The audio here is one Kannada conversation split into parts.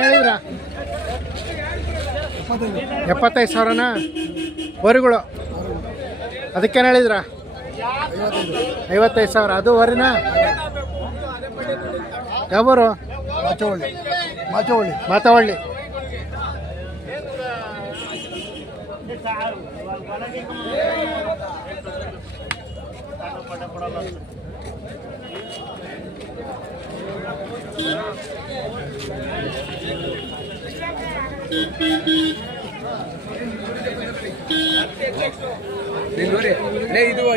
ಹೇಳಿದ್ರ 75,000ನಾ ವರಿಗಳು? ಅದಕ್ಕೇನು ಹೇಳಿದ್ರ? 55,000. ಅದು ವರಿನಾ? ಯಾವೂರು? ಮಾತವಳ್ಳಿ.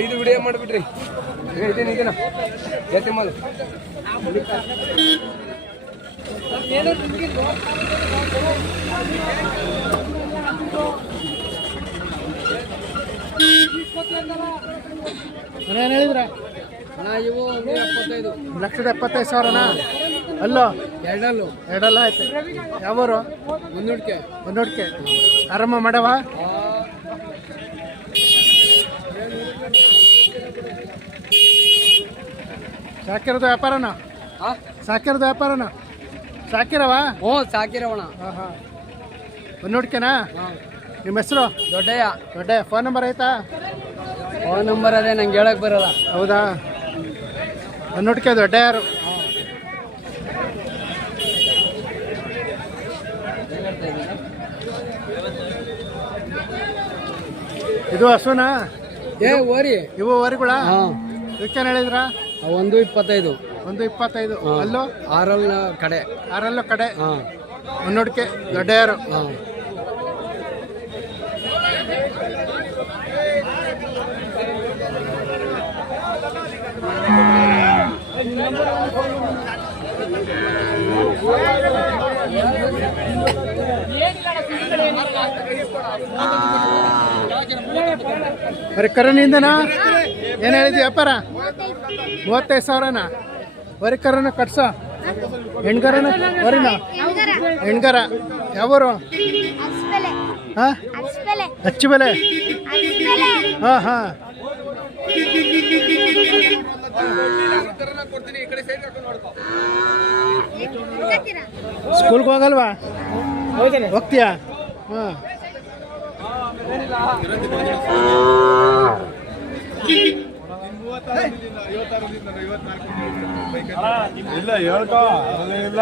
ಇದು ವಿಡಿಯೋ ಮಾಡಿಬಿಟ್ರಿ. ಇದೇನ ಜಾತಿ ಮಾಲ್ ಏನು ಹೇಳಿದ್ರ? ಇವು 1,75,000ನಾ? ಅಲ್ಲೋ ಎರಡಲ್ಲ ಆಯ್ತು. ಯಾವೂರು? ಹೊನ್ನೋಡ್ಕೆ. ಆರಾಮ ಮಾಡವ? ಸಾಕಿರೋದು ವ್ಯಾಪಾರನ? ಸಾಕಿರವ? ಸಾಕಿರವಣ. ಹೊನ್ನೋಡ್ಕೆನಾ? ನಿಮ್ಮ ಹೆಸರು? ದೊಡ್ಡಯ್ಯ. ಫೋನ್ ನಂಬರ್ ಐತಾ? ಫೋನ್ ನಂಬರ್ ಅದೇ ನಂಗೆ ಹೇಳಕ್ ಬರಲ್ಲ. ಹೌದಾ? ಹೊನ್ನೋಡ್ಕೆ ದೊಡ್ಡಯ್ಯರು. ಇದು ಹಸುನಾ? ಇವು ವರಿಗಳ? ಇದಕ್ಕೇನು ಹೇಳಿದ್ರ? 1,25. ಅಲ್ಲೋ? ಆರಲ್ಲ ಕಡೆ. ಹೊನ್ನೋಡ್ಕೆ ದೊಡ್ಡಯ್ಯರು. ಬರೀ ಕರನಿಂದನಾ? ಏನು ಹೇಳಿದ್ವಿ ವ್ಯಾಪಾರ? 35,000ನಾ? ಬರೀ ಕರನ ಕಟ್ಸೋ? ಹೆಣ್ಗರನ ವರಿನ? ಹೆಣ್ಗರ. ಯಾವೂರು? ಅಚ್ಚುಬೆಲೆ. ಹಾಂ. ಸ್ಕೂಲ್ಗೆ ಹೋಗಲ್ವಾ? ಹೋಗ್ತೀಯಾ? ಹಾಂ. ಇಲ್ಲ ಹೇಳ್ಕೊ ಇಲ್ಲ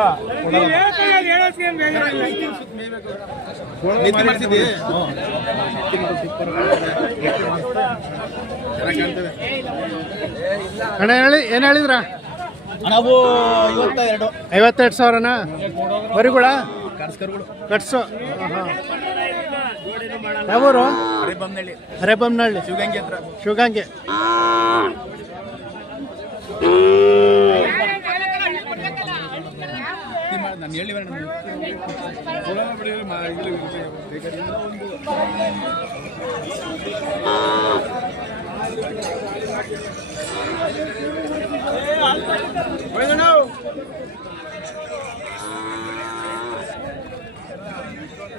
ಅಣ್ಣ ಏನು ಹೇಳಿದ್ರ? ನಾವು 52,000ನಾ? ವರಿಗಳ? ಕಟ್ಸು. ಯಾವೂರು? ಅರೆಬೊಮ್ಮನಹಳ್ಳಿ. ಶಿವಗಂಗೆ. ನಾನು ಹೇಳಿ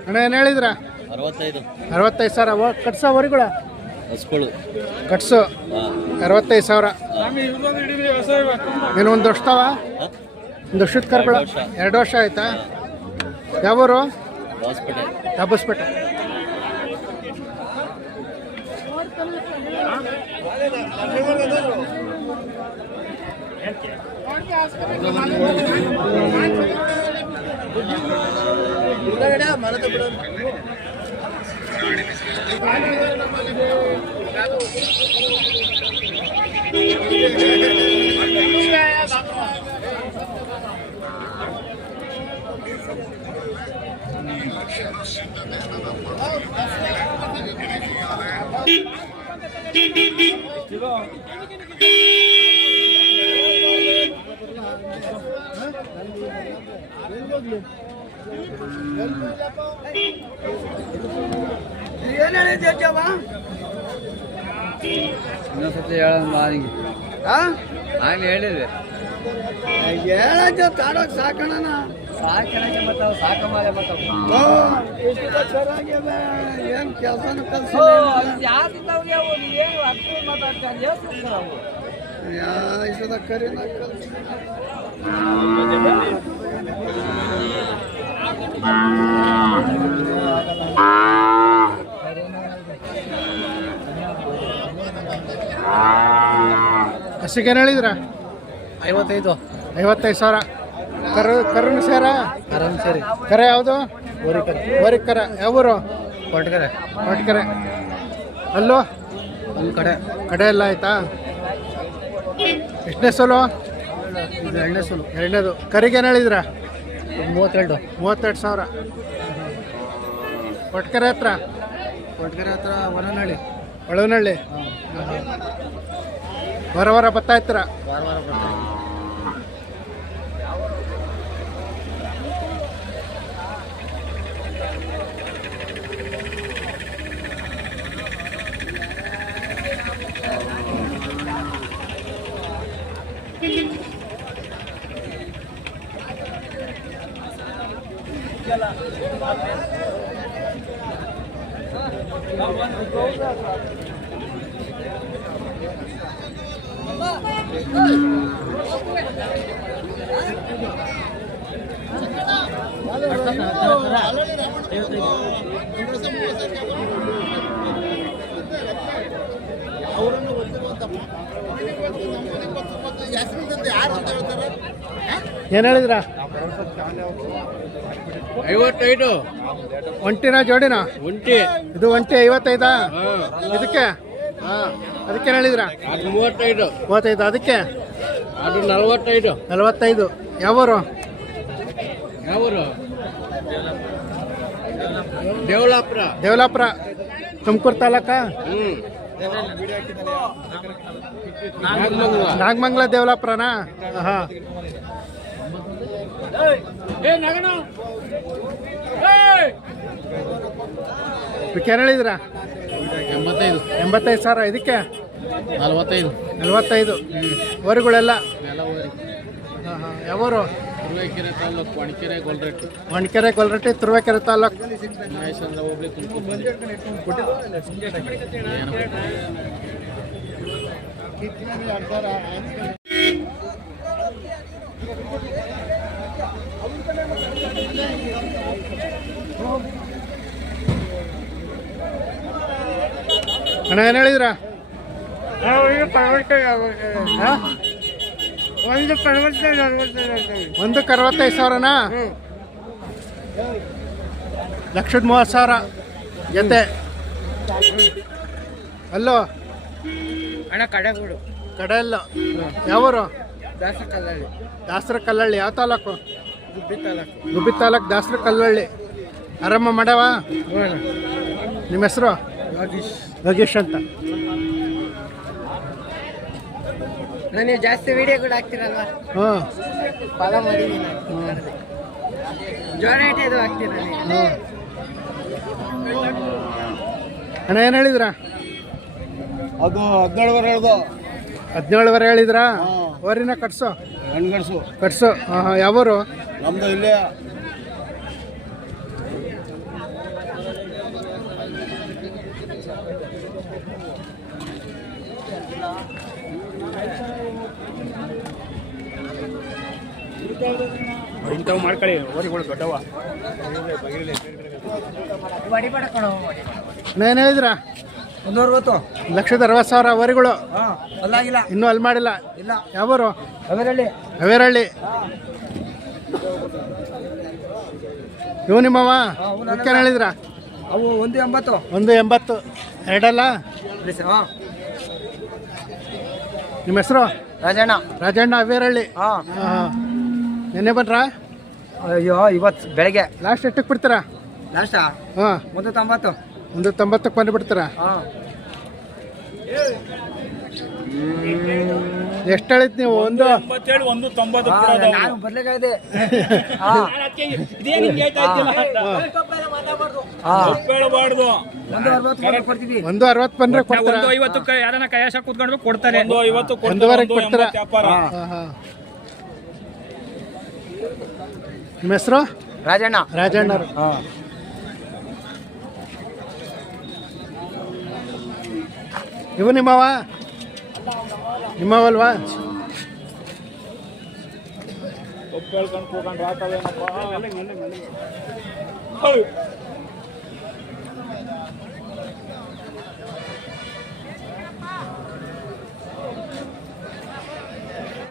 ಅಣ್ಣ ಏನು ಹೇಳಿದ್ರ? 65,000. ಕಟ್ಸೋ ವರಿಗಳ? ಕಟ್ಸು 65,000. ಏನು ಒಂದು ವರ್ಷದವ? ಒಂದು ವರ್ಷದ ಕರ್ಗಳು? 2 ವರ್ಷ ಆಯ್ತಾ? ಯಾವೂರು? ದಾಬಸ್ಪೇಟೆ. ಇನ್ನೊಂದ್ಸತಿ ಹೇಳಿದೆ ತಾಡೋಕ್ ಸಾಕಣ ಸಾಕಿರಾಗೆ ಮತ್ತೆ ಸಾಕಮಾಲೆ ಮತ್ತೆ ಏನು ಕೆಲಸನೂ ಯಾವ್ದಿದ್ದಾವ್ರಿ ಅವು ಏನು ಅರ್ಥ ಮಾತಾಡ್ತಾರೆ ಹೇಳ್ತಿರ್ತಾರೆ ಅವು ಇಷ್ಟದ ಕರಿನ ಹಸಿಗೆ ಏನು ಹೇಳಿದ್ರ 55 55 ಸಾವಿರ ಕರುನ ಸೇರ ಆರಾಮ್ ಸರಿ ಕರೆ ಯಾವುದು ಓರಿಕರ ಯಾವೂರು ಕೊಟ್ಕರೆ ಹೊಟ್ಕರೆ ಅಲ್ಲೋ ಒಂದು ಕಡೆ ಕಡೆ ಎಲ್ಲ ಆಯ್ತಾ ಎಷ್ಟನೇ ಸೋಲು ಇದು ಎಣ್ಣೆ ಸುಲು ಎರಡನೇದು ಕರಿಗೆ ಏನು ಹೇಳಿದ್ರ 32 ಸಾವಿರ ಹೊಟ್ಕರೆ ಹತ್ರ ಕೊಟ್ಕರೆ ಹತ್ರ ವನನಹಳ್ಳಿ ಒಳವನಹಳ್ಳಿ ವಾರ ಬರ್ತಾ ಇರ್ತೀರ ವಾರ ಬರ್ತಾರೆ ಏನು ಹೇಳಿದ್ರ 55 ಒಂಟಿನ ಜೋಡಿನ ಒಂಟಿ ಇದು ಒಂಟಿ 55 ಇದಕ್ಕೆ ಅದಕ್ಕೇನು ಹೇಳಿದ್ರ 35 ಅದಕ್ಕೆ ಅದು 45 ಯಾವೂರು ಯಾವರು ದೇವಲಾಪುರ ತುಮಕೂರು ತಾಲೂಕ ನಾಗಮಂಗಲ ದೇವಲಾಪುರನಾ ಹಾಂ ಏನು ಹೇಳಿದ್ರ 85 ಸಾವಿರ ಇದಕ್ಕೆ 45 ಊರುಗಳೆಲ್ಲ ಹಾಂ ಹಾಂ ಯಾವೂರು ತುರುವೇಕೆರೆ ತಾಲೂಕು ಮಣಿಕೆರೆ ಗೊಲ್ರಟ್ಟಿ ತುರುವೇಕೆರೆ ತಾಲೂಕು ಮಹೇಶ್ವರ ಹೋಗ್ಲಿ ಅಣ್ಣ ಏನು ಹೇಳಿದ್ರ ಒಂದಕ್ಕೆ 65 ಸಾವಿರನಾ 1,30,000 ಜೊತೆ ಅಲ್ಲೋ ಅಣ್ಣ ಕಡೆಗೂಡು ಕಡೆಯಲ್ಲ ಯಾವೂರು ದಾಸಕಲ್ಲಹಳ್ಳಿ ದಾಸರ ಕಲ್ಲಹಳ್ಳಿ ಯಾವ ತಾಲೂಕು ಗುಬ್ಬಿ ತಾಲೂಕು ಗುಬ್ಬಿ ತಾಲೂಕು ದಾಸರ ಕಲ್ಲಹಳ್ಳಿ ಆರಾಮ ಮಾಡವ ನಿಮ್ಮ ಹೆಸರು ಯೋಗೀಶ್ ಅಂತ ನನಗೆ ಜಾಸ್ತಿ ವಿಡಿಯೋಗಳು ಹಾಕ್ತಿರಲ್ವಾ ಹ್ಞೂ ಫಾಲೋ ಮಾಡಿದ್ದೀನಿ ಜೋರ ಇದು ಹಾಕ್ತೀನಿ ಹ್ಞೂ ಅಣ್ಣ ಏನು ಹೇಳಿದ್ರ ಅದು 17 ಹೇಳ್ದು 17 ಹೇಳಿದ್ರ ಓರಿನ ಕಟ್ಸು ಹೆಣ್ಗಡ್ಸು ಕಟ್ಸು ಹಾಂ ಹಾಂ ಯಾವೂರು ನಮ್ದು ಇಲ್ಲೇ ಇಂಥವು ಮಾಡ್ಕೊಳ್ಳಿ ಓರಿಗಳು ದೊಡ್ಡವ ಅಣ್ಣ ಏನು ಹೇಳಿದ್ರ 160 1,60,000 ಓರಿಗಳು ಅಲ್ಲಾಗಿಲ್ಲ ಇನ್ನೂ ಅಲ್ಲಿ ಮಾಡಿಲ್ಲ ಇಲ್ಲ ಯಾವೂರು ಅವರಲ್ಲಿ ಹವೇರಳ್ಳಿ ಇವು ನಿಮ್ಮವ ಏನು ಹೇಳಿದ್ರ ಅವು 180 180 ಎರಡಲ್ಲ ಹಾಂ ನಿಮ್ಮ ಹೆಸರು ರಾಜಣ್ಣ ಹವೇರಳ್ಳಿ ಹಾಂ ಹಾಂ ನೆನ್ನೆ ಬನ್ರಾ ಅಯ್ಯೋ ಇವತ್ತು ಬೆಳಗ್ಗೆ ಲಾಸ್ಟ್ ಎಷ್ಟಕ್ಕೆ ಬಿಡ್ತೀರಾ ಲಾಸ್ಟಾ ಹಾಂ 190 190ಕ್ಕೆ ಬಂದುಬಿಡ್ತೀರಾ ಹಾಂ ಎಷ್ಟು ಹೇಳಿದ್ ನೀವು ಒಂದು 190 ನಾನು ಬರ್ಲಿಕ್ಕಾಗಿದೆ ಹೇಳಬಾರ್ದು 160 ಕೊಡ್ತೀವಿ 160 ಬಂದ್ರೆ ಕೊಡ್ತೀರಾ 150 ಯಾರನ್ನ ಕೈಯಾಶ ಕೂತ್ಕೊಂಡು ಕೊಡ್ತಾರೆ 150 ಒಂದೂವರೆಗೆ ಕೊಡ್ತೀರಾ ವ್ಯಾಪಾರ ಹಾಂ ಹಾಂ ನಿಮ್ಮ ಹೆಸರು? ರಾಜಣ್ಣ. ರಾಜಣ್ಣರು. ಇವು ನಿಮ್ಮವ? ನಿಮ್ಮವಲ್ವಾ? ಹೇಳ್ಕೊಂಡು ಕೂಕೊಂಡು ರಾತವೇನಪ್ಪ